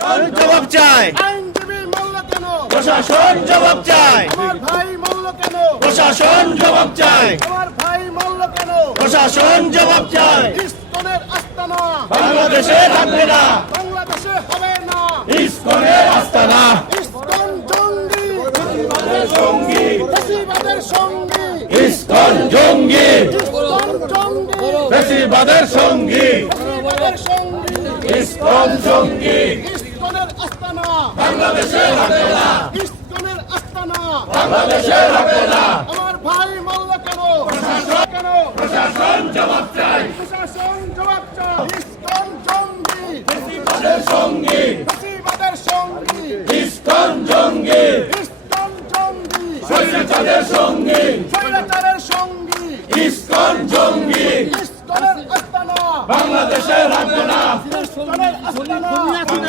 জবাব চাই প্রশাসন জবাব চাই আমার ভাই মূল্য কেন? প্রশাসন জবাব চাই আমার ভাই মূল্য কেন? প্রশাসন জবাব চাই ইস্কনের আস্তানা বাংলাদেশে থাকবে না। বাংলাদেশে হবে না। ইসকনের আস্তানা ইস্কন জঙ্গি। সঙ্গী ফেসিবাদের সঙ্গী। ইসকন জঙ্গি। ইস্কন জঙ্গি। বেশিবাদের সঙ্গী। ফেসিবাদের সঙ্গী। ইসকন জঙ্গি। ইস্কনের আস্তানা। বাংলাদেশে থাকবে না ইস্কনের আস্তানা। বাংলাদেশে থাকবে না আমার ভাই মূল্য কেন? কেন? প্রশাসন জবাব চাই। প্রশাসন জবাব চাই। ইস্কন জঙ্গি। বেশিবাদের সঙ্গী। ফেসিবাদের সঙ্গী। ইসকন জঙ্গি। ইস্কন জঙ্গি। স্বৈরাচারের সঙ্গী। স্বৈরাচারের সঙ্গী ইসকন জঙ্গি ইস্কনের আস্তানা বাংলাদেশে থাকবে না ইস্কনের আস্তানা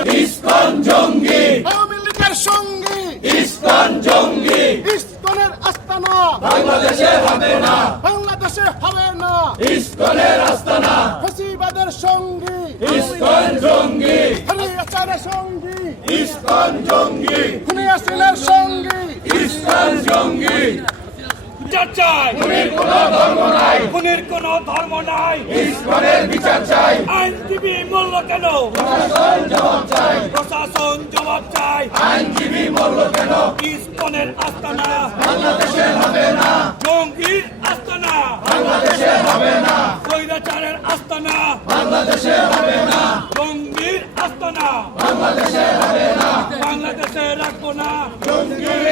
ইসকন জঙ্গি। আওয়ামী লীগের সঙ্গী। ইসকন জঙ্গি। ইস্কনের আস্তানা। বাংলাদেশে হবে না। বাংলাদেশে হবে না। ইসকনের আস্তানা। ফেসিবাদের সঙ্গী। ইসকন জঙ্গি। হরিয়াচারের সঙ্গী। ইসকন জঙ্গি। খুনিয়াসিনের সঙ্গী। বিচার চাই। খুনির কোনো ধর্ম নাই। খুনির কোনো ধর্ম নাই। ইসকনের বিচার চাই। আইনজীবী মূল্য কেন? প্রশাসন জবাব চাই। প্রশাসন জবাব চাই। আইনজীবী মূল্য কেন? ইসকনের আস্তানা। বাংলাদেশে হবে না। জঙ্গির আস্তানা। বাংলাদেশে হবে না। স্বৈরাচারের আস্তানা। বাংলাদেশে হবে না। জঙ্গির আস্তানা। বাংলাদেশে হবে না। বাংলাদেশে রাখব না। জঙ্গির